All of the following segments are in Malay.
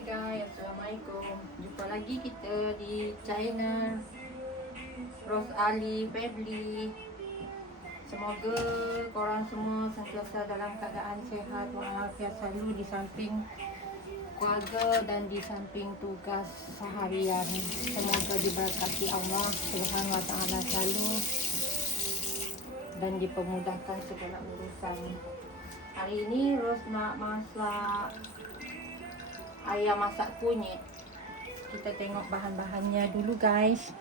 Hai guys, Assalamualaikum. Jumpa lagi kita di channel Rose Ali Family. Semoga korang semua sentiasa dalam keadaan sehat walafiat selalu di samping keluarga dan di samping tugas seharian. Semoga diberkati Allah Subhanahu Wa Taala selalu dan dipermudahkan segala urusan. Hari ini Rose nak masak ayam masak kunyit. Kita tengok bahan-bahannya dulu guys.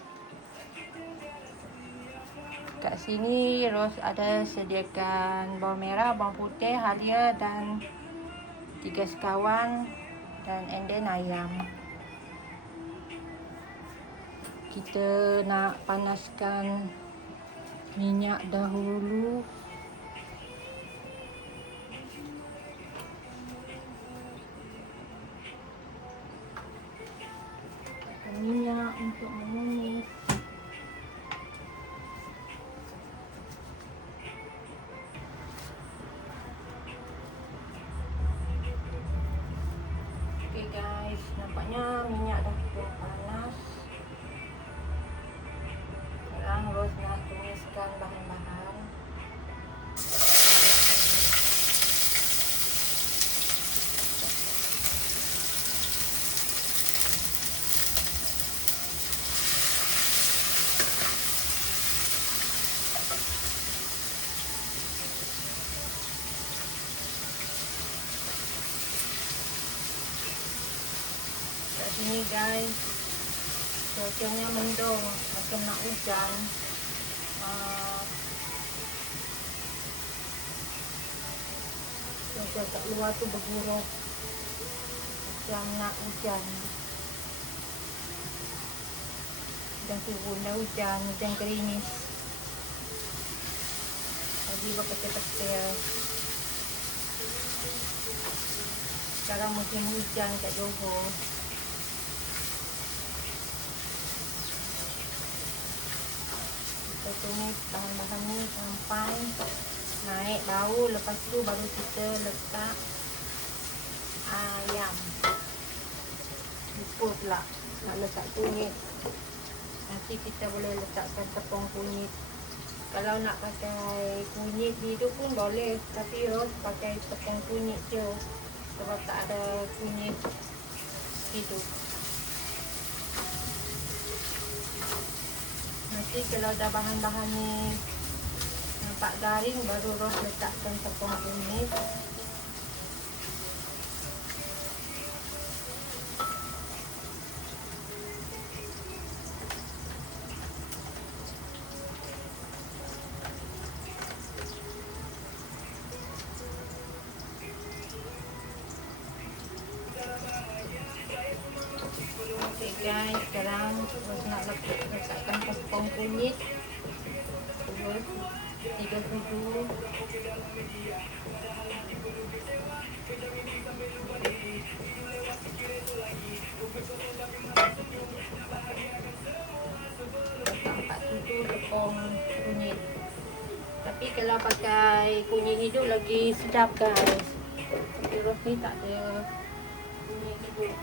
Kat sini Rose ada sediakan bawang merah, bawang putih, halia dan 3 sekawan dan then ayam. Kita nak panaskan minyak dahulu. Minyak untuk menumis. Okay guys, nampaknya minyak dah cukup panas. Sekarang Rose nak tumiskan bahan-bahan. Ini guys, cuacanya mendung, macam nak hujan. Cuaca kat luar tu bergurau, macam nak hujan. Hujan turun dah hujan, hujan gerimis. Tadi berketil-ketil. Sekarang musim hujan kat Johor. Kita tumis bahan-bahan ni sampai naik bau. Lepas tu baru kita letak ayam. Lupa pula nak letak kunyit. Nanti kita boleh letakkan tepung kunyit. Kalau nak pakai kunyit hidup pun boleh, tapi Rose pakai tepung kunyit je sebab tak ada kunyit hidup. Nanti kalau dah bahan-bahan ni nampak garing, baru Rose letakkan tepung kunyit. Okay guys, sekarang Rose nak letakkan tepung kunyit 3 sudu. Letak 4 sudu tepung kunyit. Tapi kalau pakai kunyit hidup lagi sedap guys. Tapi Rose ni tak ada kunyit hidup.